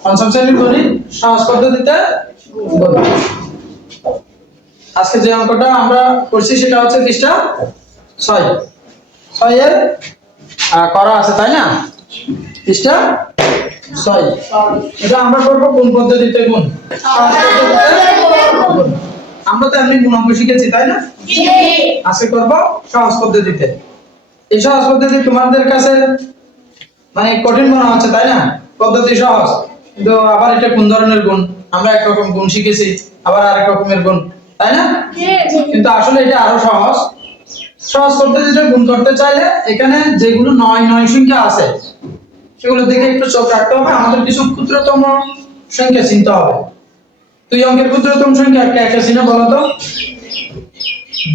পঞ্চম শ্রেণির গণিত সহজ পদ্ধতিতে আজকে যে অঙ্কটা আমরা করছি সেটা হচ্ছে পৃষ্ঠা ছয়। ছয়ের আহ, করা আছে তাই না? পৃষ্ঠা ছয়। এটা আমরা করব কোন পদ্ধতিতে গুণ? গুণ। আমরা তো এমনি গুণাঙ্ক শিখেছি তাই না? আজকে করব সহজ পদ্ধতিতে। এই সহজ পদ্ধতি তোমাদের কাছে মানে কঠিন মনে হচ্ছে তাই না? পদ্ধতি সহজ। কিন্তু আবার এটা কোন ধরনের গুণ? আমরা একরকম গুণ শিখেছি, আবার আরেক রকমের গুণ, তাই না? কিন্তু আসলে এটা আরও সহজ। সহজ পদ্ধতিতে গুণ করতে চাইলে এখানে যেগুলো নয় নয় সংখ্যা আছে সেগুলো দিকে একটু চোখ রাখতে হবে। আমাদের কিছু ক্ষুদ্রতম সংখ্যা চিনতে হবে। দুই অঙ্কের ক্ষুদ্রতম সংখ্যা একটা একটা চিনে বলো তো?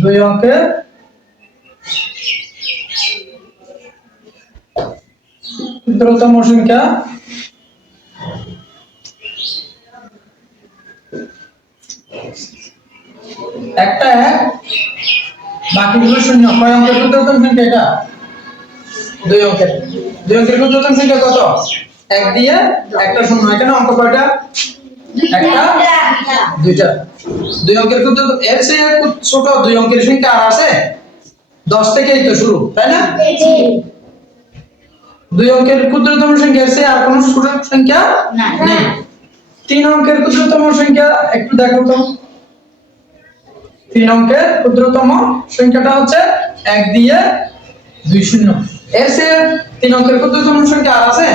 দুই অঙ্কের ক্ষুদ্রতম সংখ্যা একটা এক বাকিগুলো শূন্য। কয় অঙ্কের ক্ষুদ্রতম সংখ্যা এটা? দুই অঙ্কের। দুই অঙ্কের ক্ষুদ্রতম সংখ্যা কত? এক দিয়ে একটা শূন্য। এখানে অঙ্ক কয়টা? একটা দুইটা। দুই অঙ্কের ক্ষুদ্রতম এর চেয়ে ছোট দুই অঙ্কের সংখ্যা আর আছে? দশ থেকেই তো শুরু তাই না? দুই অঙ্কের ক্ষুদ্রতম সংখ্যা আর কোনো ছোট সংখ্যা। নেই। তিন অঙ্কের ক্ষুদ্রতম সংখ্যা একটু দেখো তো। তিন অঙ্কের ক্ষুদ্রতম সংখ্যাটা হচ্ছে এক দিয়ে দুই শূন্য। এর চেয়ে তিন অঙ্কের ক্ষুদ্রতম সংখ্যা আর আছে?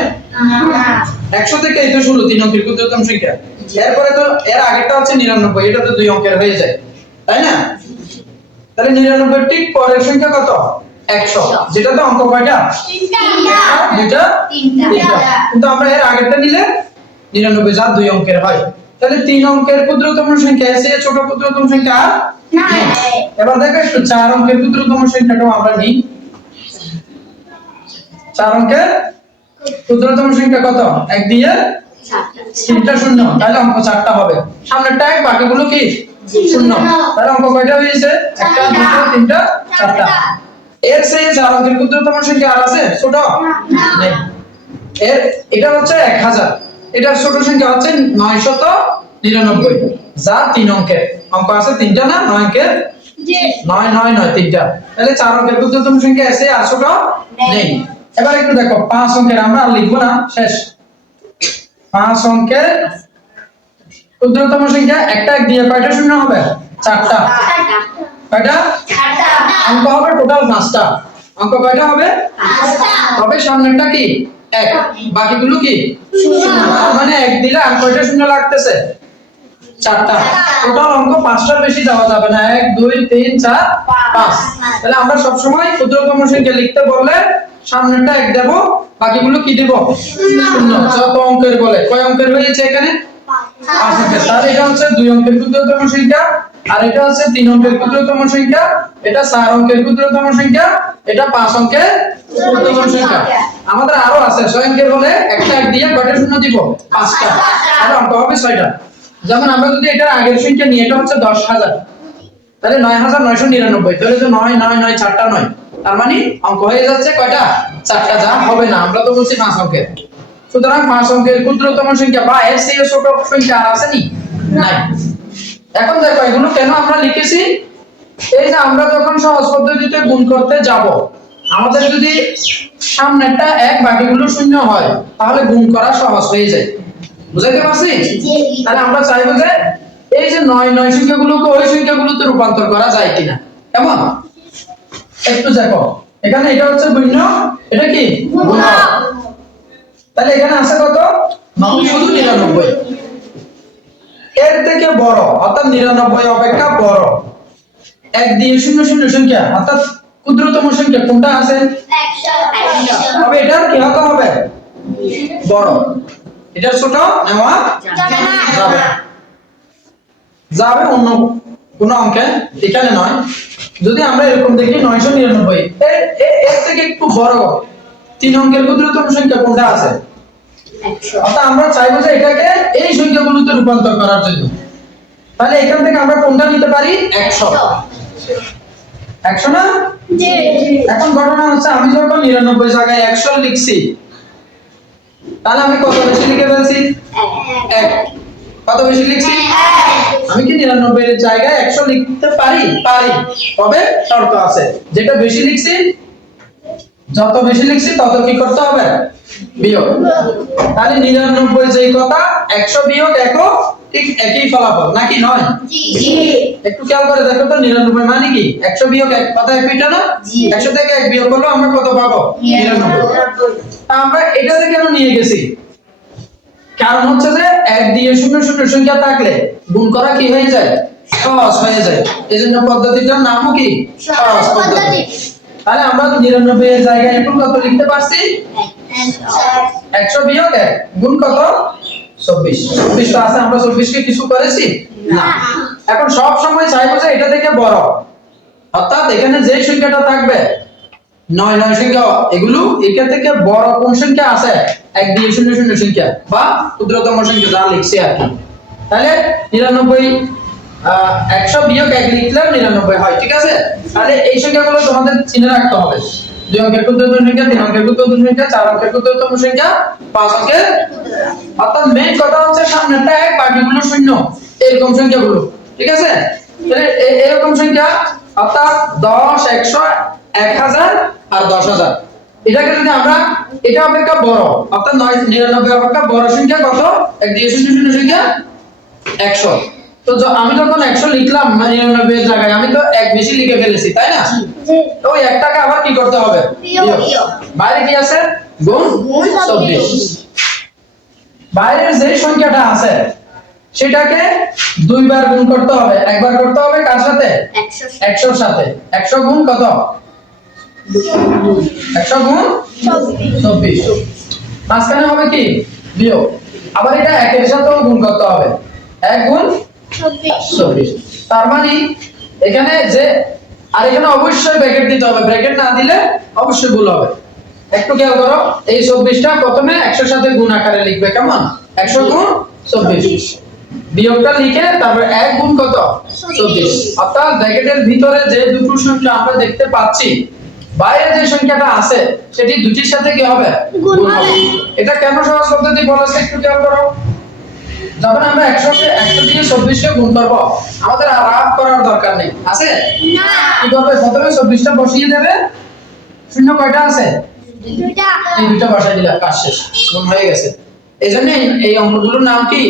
একশো থেকে এই তো শুরু তিন অঙ্কের ক্ষুদ্রতম সংখ্যা। এরপরে তো এর আগেরটা হচ্ছে নিরানব্বই এটা তো দুই অঙ্কের হয়ে যায়। তাই না? তাহলে নিরানব্বই ঠিক পরের সংখ্যা কত? একশো। যেটা তো অঙ্ক কয়টা? দুইটা তিনটা। কিন্তু আমরা এর আগেরটা নিলে নিরানব্বই যা দুই অঙ্কের হয়। তাহলে তিন অঙ্কের ক্ষুদ্রতম সংখ্যা এসে ছোট ক্ষুদ্রতম সংখ্যা নেই। এবার দেখো একটু চার অঙ্কের ক্ষুদ্রতম সংখ্যাটাও আমরা নিই। চার অঙ্কের ক্ষুদ্রতম সংখ্যা কত? এক দিয়ে তিনটা শূন্য। তাহলে অঙ্ক চারটা হবে। সামনেরটা এক বাকিগুলো কি? শূন্য। তাহলে অঙ্ক কয়টা হয়েছে? একটা দুটো তিনটা চারটা। এর সেই চার অঙ্কের ক্ষুদ্রতম সংখ্যা আর আছে? ছোট? এর এটা হচ্ছে এক হাজার। এটার ছোট সংখ্যা হচ্ছে নয়শত নিরানব্বই। যা তিন অঙ্কের। অঙ্ক আছে তিনটা না? নয় অঙ্কের? নয় নয় নয় তিনটা। তাহলে চার অঙ্কের ক্ষুদ্রতম সংখ্যা এসে আর ছোট নেই। এবার একটু দেখো পাঁচ অঙ্কের আমরা আর লিখব না। শেষ। পাঁচ অঙ্কের ক্ষুদ্রতম সংখ্যা একটা এক দিয়ে কয়টা শূন্য হবে? চারটা। কয়টা? অঙ্ক হবে টোটাল পাঁচটা। অঙ্ক কয়টা হবে? তবে সামনেরটা কি? এক। বাকিগুলো কি? মানে এক দিলে আর কয়টা শূন্য লাগতেছে। চারটা। টোটাল অঙ্ক পাঁচটার বেশি দেওয়া যাবে না। এক দুই তিন চার পাঁচ। তাহলে আমরা সবসময় ক্ষুদ্রতম সংখ্যা লিখতে বললে সামনেটা এক দেব বাকিগুলো কি দেব? শূন্য। যত অঙ্কের বলে। কয় অঙ্কের হয়েছে এখানে? পাঁচ অঙ্কের। তাহলে এটা হচ্ছে দুই অঙ্কের ক্ষুদ্রতম সংখ্যা। আর এটা হচ্ছে তিন অঙ্কের ক্ষুদ্রতম সংখ্যা এটা চার অঙ্কের ক্ষুদ্রতম সংখ্যা এটা পাঁচ অঙ্কের ক্ষুদ্রতম সংখ্যা। আমাদের আরও আছে ছয় অঙ্কের হলে একটা এক দিয়ে কয়টা শূন্য দিব পাঁচটা। তাহলে অঙ্ক হবে ছয়টা। যেমন আমরা যদি এটার আগের সংখ্যা নিই এটা হচ্ছে দশ হাজার। তাহলে নয় হাজার নয়শো নিরানব্বই। তাহলে তো নয় নয় নয় চারটা নয়। তার মানে অঙ্ক হয়ে যাচ্ছে কয়টা? চারটা যা হবে না। আমরা তো বলছি পাঁচ অঙ্কের। সুতরাং পাঁচ অঙ্কের ক্ষুদ্রতম সংখ্যা বা এর চেয়ে ছোট সংখ্যা আর আসেনি নাই। এখন দেখো এগুলো কেন আমরা লিখেছি? এই যে আমরা যখন সহজ পদ্ধতিতে গুণ করতে যাব আমাদের যদি সামনেরটা এক বাকিগুলো শূন্য হয় তাহলে গুণ করা সহজ হয়ে যায়। বুঝাইতে পারছি? তাহলে আমরা চাইব যে এই যে নয় নয় সংখ্যাগুলোকে ওই সংখ্যাগুলোতে রূপান্তর করা যায় কিনা। কেমন? একটু দেখো এখানে এটা হচ্ছে শূন্য এটা কি? তাহলে এখানে আছে কত? শুধু নিরানব্বই। এর থেকে বড় অর্থাৎ নিরানব্বই অপেক্ষা বড়। এক দিয়ে শূন্য শূন্য সংখ্যা অর্থাৎ ক্ষুদ্রতম সংখ্যা কোনটা আছে? তবে এটার কি হতে হবে? বড়। এটা ছোট নেওয়া যাবে। যাবে অন্য কোন অঙ্কে এখানে নয়। যদি আমরা এরকম দেখি নয়শো নিরানব্বই। এর থেকে একটু বড়। তিন অঙ্কের ক্ষুদ্রতম সংখ্যা কোনটা আছে? অর্থাৎ আমরা চাইব যে এটাকে এই সংখ্যাগুলোতে রূপান্তর করার জন্য। তাহলে এখান থেকে আমরা কোনটা নিতে পারি? একশো। একশো। না? এখন ঘটনা হচ্ছে আমি যখন নিরানব্বই জায়গায় একশো লিখছি তাহলে আমি কত বেশি লিখে ফেলছি? কত বেশি লিখছি? আমি কি নিরানব্বই এর জায়গায় একশো লিখতে পারি? পারি। তবে শর্ত আছে যেটা বেশি লিখছি যত বেশি লিখছি তত কি করতে হবে? বিয়োগ। তাহলে নিরানব্বই যেই কথা একশো বিয়োগ একো ঠিক একই ফলাফল নাকি নয়? একটু খেয়াল করে দেখো তো নিরানব্বই মানে কি? একশো বিয়োগ এক কথা এক মিটার না? একশো থেকে এক বিয়োগ করলে আমরা কত পাবো? নিরানব্বই। আমরা এটাতে কেন নিয়ে গেছি? কারণ হচ্ছে যে এক দিয়ে শূন্য শূন্য সংখ্যা থাকলে গুণ করা কি হয়ে যায়? সহজ হয়ে যায়। এই জন্য পদ্ধতিটার নামও কি? সহজ পদ্ধতি। তাহলে আমরা নিরানব্বই এর জায়গায় এখন কত লিখতে পারছি? একশো বিয়োগ এক। গুণ কত? চব্বিশ। আছে আমরা চব্বিশকে কিছু করেছি? না। এখন সব সময় চাইব যে এটা থেকে বড়। অর্থাৎ এখানে যে সংখ্যাটা থাকবে নয় নয় সংখ্যা এগুলো থেকে বড় কোন সংখ্যা আছে? এক দিয়ে শূন্য শূন্য সংখ্যা বা ক্ষুদ্রতম সংখ্যা যা লিখছে আর কি। তাহলে নিরানব্বই একশো বিয়োগ এক লিখলেও নিরানব্বই হয় ঠিক আছে? তাহলে এই সংখ্যাগুলো তোমাদের চিনে রাখতে হবে। দুই অঙ্কের ক্ষুদ্রতম সংখ্যা? তিন অঙ্কের ক্ষুদ্রতম সংখ্যা? চার অঙ্কের ক্ষুদ্রতম সংখ্যা? পাঁচ অঙ্কের অর্থাৎ মেইন কথা হচ্ছে সামনেটা এক বাকিগুলো শূন্য। এরকম সংখ্যাগুলো। ঠিক আছে? এরকম সংখ্যা, অর্থাৎ দশ, একশো, এক হাজার আর দশ হাজার। এটাকে যদি আমরা, এটা অপেক্ষা বড়, অর্থাৎ নয়, নিরানব্বই অপেক্ষা বড় সংখ্যা কত? এক দিয়ে শূন্য শূন্য সংখ্যা একশো। তো আমি যখন একশো লিখলাম মানে নিরানব্বই এর জায়গায় আমি তো এক বেশি লিখে ফেলেছি তাই না? তো ওই একটাকে আবার কি করতে হবে। বাইরে কি আছে? গুণ চব্বিশ। বাইরের যে সংখ্যাটা আছে সেটাকে দুইবার গুণ করতে হবে। একবার করতে হবে কার সাথে? একশোর সাথে। একশো গুণ কত? একশো গুণ চব্বিশ। মাঝখানে হবে কি? বিয়োগ আবার এটা একের সাথেও গুণ করতে হবে। এক গুণ চব্বিশ তার মানে এখানে যে আর এখানে অবশ্যই ব্র্যাকেট দিতে হবে। ব্র্যাকেট না দিলে অবশ্যই ভুল হবে। একটু খেয়াল করো এই চব্বিশটা প্রথমে একশোর সাথে গুণ আকারে লিখবে কেমন? একশো গুণ চব্বিশ। বিয়োগটা লিখে তারপর এক গুণ কত? চব্বিশ। অর্থাৎ ব্র্যাকেটের ভিতরে যে দুটো সংখ্যা আমরা দেখতে পাচ্ছি বাইরে যে সংখ্যাটা আছে সেটি দুটির সাথে কি হবে। এটা কেন সহজ পদ্ধতি বলেছে একটু খেয়াল করো? যখন আমরা একশো একশো দিয়ে চব্বিশকে গুণ করব আমাদের আর রাফ করার দরকার নেই। আছে? কি করবে? প্রথমে চব্বিশটা বসিয়ে দেবে। শূন্য কয়টা আছে? এই দুইটা বসাই কাজ শেষ। গুণ হয়ে গেছে। এই জন্য এই অঙ্কগুলোর নাম কি?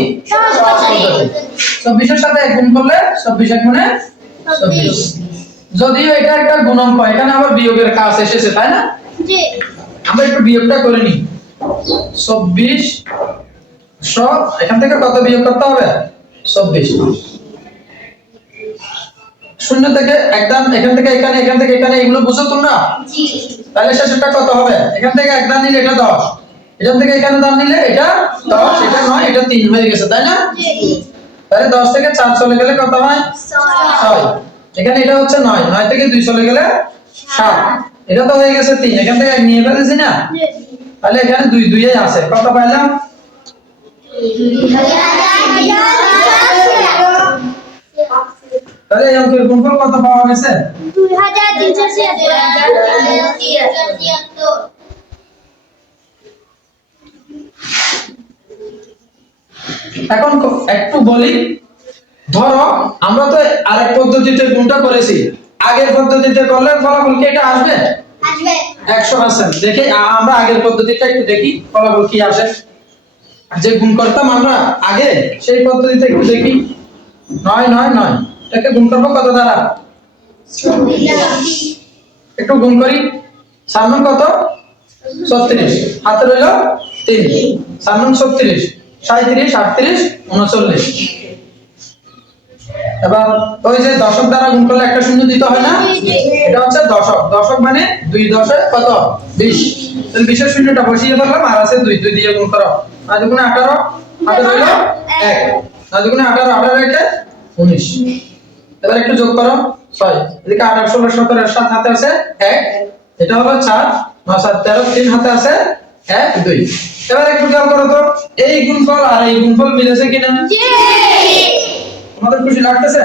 চব্বিশের সাথে এক গুণ করলে চব্বিশ এক গুণে চব্বিশ। যদিও এটা একটা গুণাঙ্ক এখানে আবার বিয়োগের কাজ এসেছে তাই না? আমরা একটু বিয়োগটা করে নিই। চব্বিশ সব এখান থেকে কত বিয়োগ করতে হবে? চব্বিশ। শূন্য থেকে একদম এখান থেকে এখানে এখান থেকে এখানে এগুলো বুঝো তোমরা? তাহলে শেষেরটা কত হবে? এখান থেকে এক দান নিলে এটা দশ। এখান থেকে এখানে দান নিলে এটা দশ এটা নয় এটা তিন হয়ে গেছে তাই না? তাহলে দশ থেকে চার চলে গেলে কত হয়? ছয়। এখানে এটা হচ্ছে নয় নয় থেকে দুই চলে গেলে সাত। এটা তো হয়ে গেছে তিন এখান থেকে এক নিয়ে ফেলেছি না? তাহলে এখানে দুই দুই আছে। কত পাইলাম? তাহলে অঙ্কের গুণফল কত পাওয়া গেছে? এখন একটু বলি। ধরো আমরা তো আরেক পদ্ধতিতে গুণটা করেছি। আগের পদ্ধতিতে করলে ফলাফল কি এটা আসবে? আসবে। একশো পার্সেন্ট দেখি আমরা আগের পদ্ধতিটা একটু দেখি ফলাফল কি আসে। যে গুণ করতাম আমরা আগে সেই পদ্ধতিতে একটু দেখি। নয় নয় নয়। এটাকে গুণ করব কত দ্বারা? একটু গুণ করি। সামনে কত? ছত্রিশ। হাতে রইল তিন। সামনে ছত্রিশ। সাঁত্রিশ আটত্রিশ, উনচল্লিশ। এবার ওই যে দশক দ্বারা গুণ করলে একটা শূন্য দিতে হয় না? এটা হচ্ছে দশক। দশক মানে দুই দশে কত? বিশ। বিশের শূন্যটা বসিয়ে ফেললাম আর আছে দুই। দুই দিয়ে গুণ করো। আর দুগুণে আঠারো হাতে রইল এক। দুগুণে আঠারো আঠারো একে উনিশ। এবার একটু যোগ করো ছয়। এদিকে আঠারো ষোলো সতেরো সাত হাতে আছে এক। এটা হলো চার নয় সাত তেরো তিন হাতে আছে এক দুই। এবার একটু খেয়াল করো তো এই গুণফল আর এই গুণফল মিলেছে কিনা? তোমাদের খুশি লাগতেছে?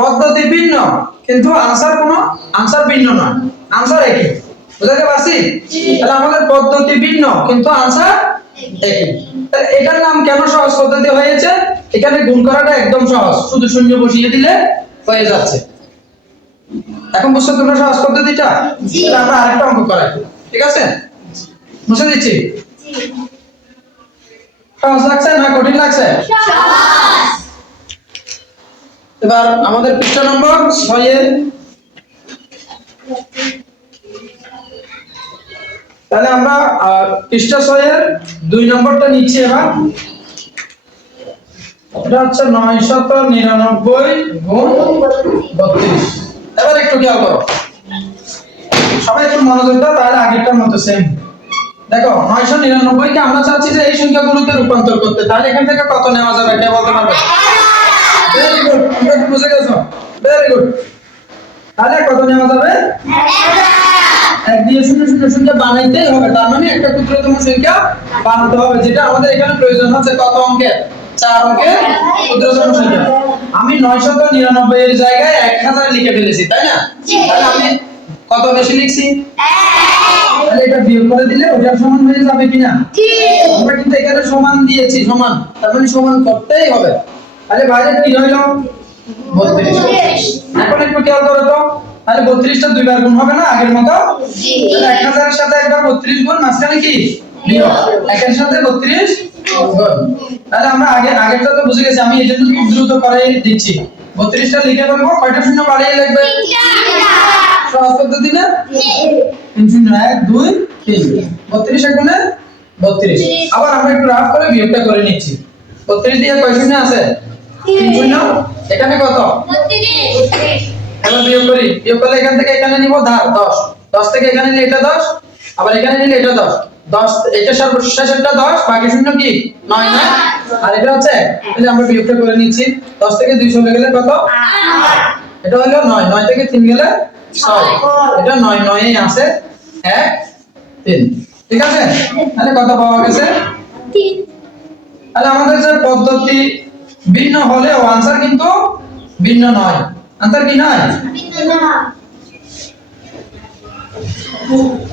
পদ্ধতি ভিন্ন কিন্তু আনসার কোনো আনসার ভিন্ন নয়। আনসার একই। বুঝাতে পারছি? তাহলে আমাদের পদ্ধতি ভিন্ন কিন্তু আনসার একই। তা এটার নাম কেন সহজ পদ্ধতি হয়েছে? এখানে গুণ করাটা একদম সহজ। শুধু শূন্য বসিয়ে দিলে হয়ে যাচ্ছে। এখন বুঝছ তোমরা সহজ পদ্ধতিটা। আমরা আরেকটা অঙ্ক করাই। ঠিক আছে? বুঝে দিচ্ছি? সহজ লাগছে না কঠিন লাগছে? এবার আমাদের পৃষ্ঠা নম্বর ছয়ে তাহলে আমরা পৃষ্ঠা ছয়ের দুই নম্বরটা নিচ্ছি এবার। হচ্ছে নয় শত নিরানব্বই গুণ বত্রিশ। এবার একটু খেয়াল করো। সবাই একটু মনোযোগ দাও তাহলে আগেরটার মতো সেম দেখো নয়শো নিরানব্বই কে আমরা চাচ্ছি যে এই সংখ্যাগুলোতে রূপান্তর করতে। তাহলে এখান থেকে কত নেওয়া যাবে? কে বলতে পারবে? ভেরি গুড বুঝে গেছো? ভেরি গুড তাহলে কত নেওয়া যাবে? এক দিয়ে শূন্য শূন্য শূন্য বানাইতেই হবে। তার মানে একটা ক্ষুদ্রতম সংখ্যা বানাতে হবে যেটা আমাদের এখানে প্রয়োজন হচ্ছে কত অঙ্কের? চার অঙ্কের ক্ষুদ্রতম সংখ্যা। আমি নয়শত নিরানব্বই এর জায়গায় এক হাজার লিখে ফেলেছি তাই না? তাহলে আমি কত বেশি লিখছি? তাহলে এটা বিয়োগ করে দিলে ওটার সমান হয়ে যাবে কিনা? আমরা কিন্তু এখানে সমান দিয়েছি সমান। তার মানে সমান করতেই হবে। তাহলে বাইরে কি হইল? এখন একটু খেয়াল করো তো। তাহলে দুইবার গুণ হবে না আগের মতো? সাথে একবার বত্রিশ গুণ মাঝখানে কি? বিয়োগ একের সাথে গুণ। তাহলে আমরা আগে আগেরটা তো বুঝে গেছি আমি খুব দ্রুত করে দিচ্ছি। বত্রিশটা লিখে ফেলব কয়টা শূন্য বাড়িয়ে লিখবে? সহজ পদ্ধতি না? তিন শূন্য এক দুই তিন। বত্রিশ এগুণে বত্রিশ। আবার আমরা একটু রাফ করে বিয়োগটা করে নিচ্ছি। বত্রিশ দিয়ে কয় শূন্য আছে? তিন শূন্য। এখানে কত? এবার বিয়োগ করি। বিয়োগ করলে এখান থেকে এখানে নিব ধার দশ। দশ থেকে এখানে নিলে এটা দশ আবার এখানে নিলে এটা দশ। দশ এটা সর্বশেষেরটা দশ বাকি শূন্য কি? নয় না? আর এটা হচ্ছে তাহলে আমরা বিয়োগটা করে নিচ্ছি। দশ থেকে দুই চলে গেলে কত? এটা হলো নয়। নয় থেকে তিন গেলে ছয়। এটা নয় নয়ই আছে। এক তিন। ঠিক আছে? তাহলে কত পাওয়া গেছে? তাহলে আমাদের যে পদ্ধতি ভিন্ন হলেও আনসার কিন্তু ভিন্ন নয়। আনসার কি নয়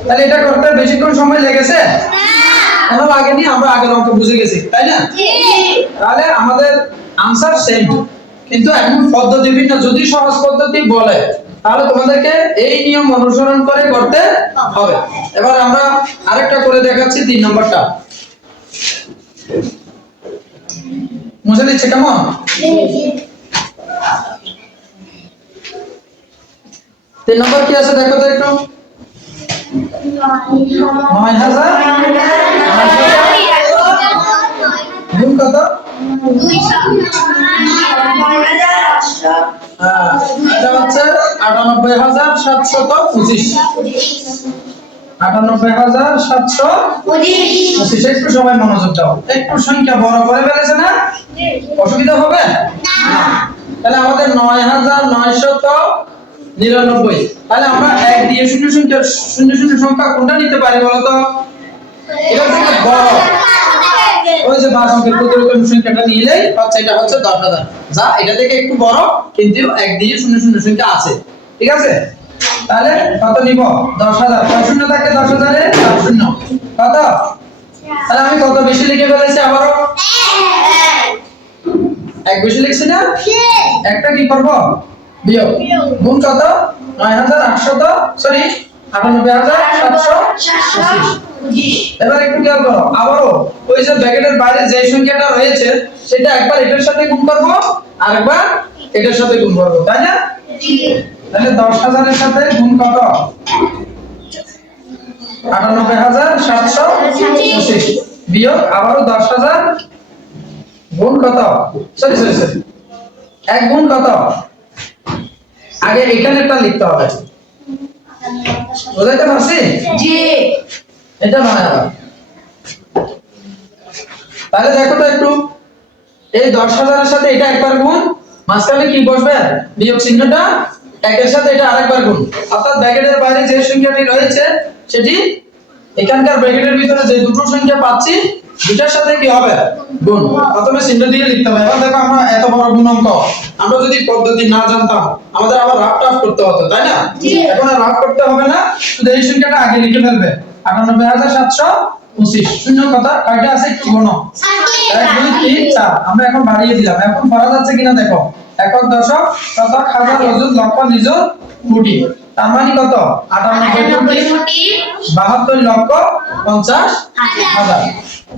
তাহলে এটা করতে বেশিক্ষণ সময় লেগেছে? কেন লাগেনি আমরা আগের অঙ্ক বুঝে গেছি তাই না? তাহলে আমাদের আনসার সেম কিন্তু এখন পদ্ধতি ভিন্ন যদি সহজ পদ্ধতি বলে তাহলে তোমাদেরকে এই নিয়ম অনুসরণ করে করতে হবে। এবার আমরা আরেকটা করে দেখাচ্ছি তিন নম্বরটা। মুছে দিচ্ছে কেমন? তিন নম্বর কি আছে? দেখো তো একটু। নয় হাজার? হ্যাঁ, আটানব্বই হাজার সাতশত পঁচিশ। আটানব্বই হাজার সাতশো পঁচিশ। একটু সবাই মনোযোগ দাও। একটু সংখ্যা বড় করে ফেলেছে না? অসুবিধা হবে? তাহলে আমাদের নয় হাজার নয়শত নিরানব্বই। তাহলে আমরা এক দিয়ে শূন্য সংখ্যা শূন্য শূন্য সংখ্যা কোনটা নিতে পারি বলতো এটা থেকে বড়? ওই যে বাস অঙ্কের প্রতিরোধ সংখ্যাটা নিলেই হচ্ছে এটা হচ্ছে দশ হাজার। যা এটা থেকে একটু বড় কিন্তু এক দিয়ে শূন্য শূন্য সংখ্যা আছে। ঠিক আছে? তাহলে কত নিব? দশ হাজার। কয় শূন্য থাকে দশ হাজারে চার শূন্য। কত? তাহলে আমি কত বেশি লিখে ফেলেছি আবারও? এক বেশি লিখছি না? একটা কি করব? বিয়োগ। গুণ কত? নয় হাজার আটশত সরি আটানব্বই হাজার সাতশো এবার একটু খেয়াল করো, আবারও ওই যে ব্র্যাকেটের বাইরে যে সংখ্যাটা রয়েছে, সেটা একবার এটার সাথে গুণ করব আর একবার এটার সাথে গুণ করব, তাই না? তাহলে দশ হাজারের সাথে গুণ কত? আটানব্বই হাজার সাতশো পঁচিশ। বিয়োগ আবারও দশ হাজার। গুণ কত? সরি সরি সরি এক গুণ কত? আগে এখানেরটা লিখতে হবে। বুঝাইতে পারছি? এটা নয় আবার তাহলে দেখো তো একটু। এই দশ হাজারের সাথে এটা একবার গুণ মাঝখানে কি বসবে? বিয়োগ চিহ্নটা একের সাথে এটা আরেকবার গুণ। অর্থাৎ ব্র্যাকেটের বাইরে যে সংখ্যাটি রয়েছে সেটি এখানকার ব্র্যাকেটের ভিতরে যে দুটো সংখ্যা পাচ্ছি দুটার সাথে কি হবে? গুণ। প্রথমে চিহ্ন দিয়ে লিখতে হবে। এবার দেখো আমরা এত বড় গুণ অঙ্ক আমরা যদি পদ্ধতি না জানতাম আমাদের আবার রাফ টাফ করতে হতো তাই না? এখন আর রাফ করতে হবে না শুধু এই সংখ্যাটা আগে লিখে ফেলবে। আটানব্বই হাজার সাতশো পঁচিশ। শূন্য কথা কয়টা আছে একটু গুণ এক দুই তিন চার। আমরা এখন বাড়িয়ে দিলাম। এখন পড়া যাচ্ছে কিনা দেখো। একক দশক শতক হাজার অযুত লক্ষ নিযুত কোটি। তার মানে কত? আটানব্বই কোটি। বাহাত্তর লক্ষ পঞ্চাশ হাজার।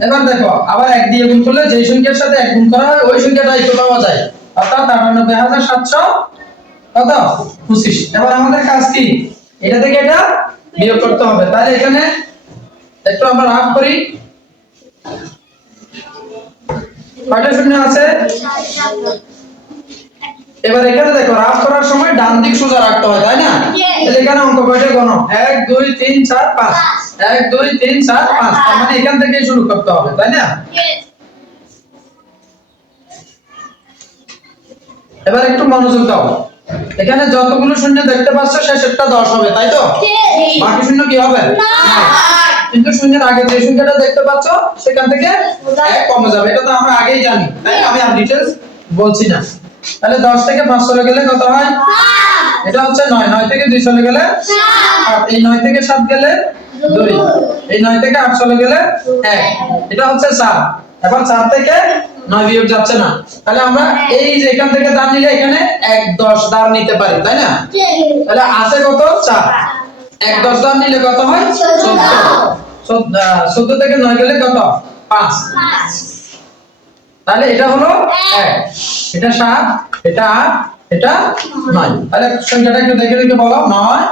এবার দেখো আবার এক দিয়ে গুণ করলে যেই সংখ্যার সাথে এক গুণ করা হয় ওই সংখ্যাটাই তো পাওয়া যায়। অর্থাৎ আটানব্বই হাজার সাতশো কত? পঁচিশ। এবার আমাদের কাজ কি? এটা থেকে এটা বিয়োগ করতে হবে। তাহলে এখানে একটু আমরা রাগ করি। কয়টা শূন্য আছে? এবার এখানে দেখো রাফ করার সময় ডান দিক সোজা রাখতে হয় তাই না? তাহলে এখানে অঙ্ক কয়টা গণ? এক দুই তিন চার পাঁচ। এক দুই তিন চার পাঁচ। তার মানে এখান থেকেই শুরু করতে হবে তাই না? এবার একটু মনোযোগ দাও। এখানে যতগুলো শূন্য দেখতে পাচ্ছ শেষেরটা দশ হবে তাই তো? বাকি শূন্য কি হবে? কিন্তু শূন্যের আগে যে সংখ্যাটা দেখতে পাচ্ছ সেখান থেকে এক কমে যাবে। এটা তো আমরা আগেই জানি তাই? আমি আর ডিটেলস বলছি না। তাহলে দশ থেকে পাঁচ চলে গেলে কত হয়? এটা হচ্ছে নয়। নয় থেকে দুই চলে গেলে সাত। এই নয় থেকে সাত গেলে দুই। এই নয় থেকে আট চলে গেলে এক। এটা হচ্ছে চার। এখন চার থেকে নয় বিয়োগ যাচ্ছে না। তাহলে আমরা এই যে এখান থেকে দাম নিলে এখানে এক দশ দাম নিতে পারি তাই না? তাহলে আছে কত? চার। এক দশ দাম নিলে কত হয়? চোদ্দ। চোদ্দ। চোদ্দ থেকে নয় গেলে কত? পাঁচ। তাহলে এটা হলো এক। এটা সাত এটা আট এটা নয়। তাহলে সংখ্যাটা একটু দেখে দেখে বলো। নয়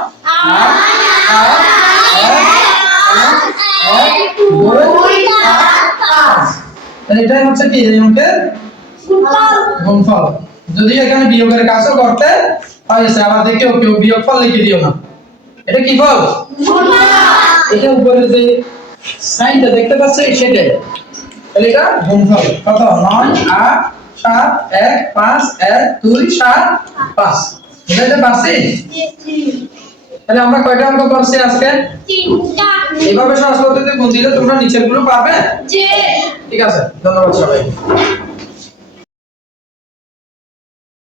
এটাই হচ্ছে কি? এই অঙ্কের গুণফল। যদি এখানে বিয়োগের কাজও করতে হয়েছে আবার দেখেও কেউ বিয়োগ ফল লিখে দিও না। এটা কি ফল? এটা উপরে যে সাইনটা দেখতে পাচ্ছ সেটাই। তাহলে এটা গুণফল কত? নয় আট সাত এক পাঁচ এক দুই সাত পাঁচ। বুঝাইতে পারছি? তাহলে আমরা কয়টা অঙ্ক করছি আজকে? এইভাবে সহজ পদ্ধতিতে গুণ দিলে তোমরা নিচেরগুলো পারবে ঠিক আছে ধন্যবাদ সবাই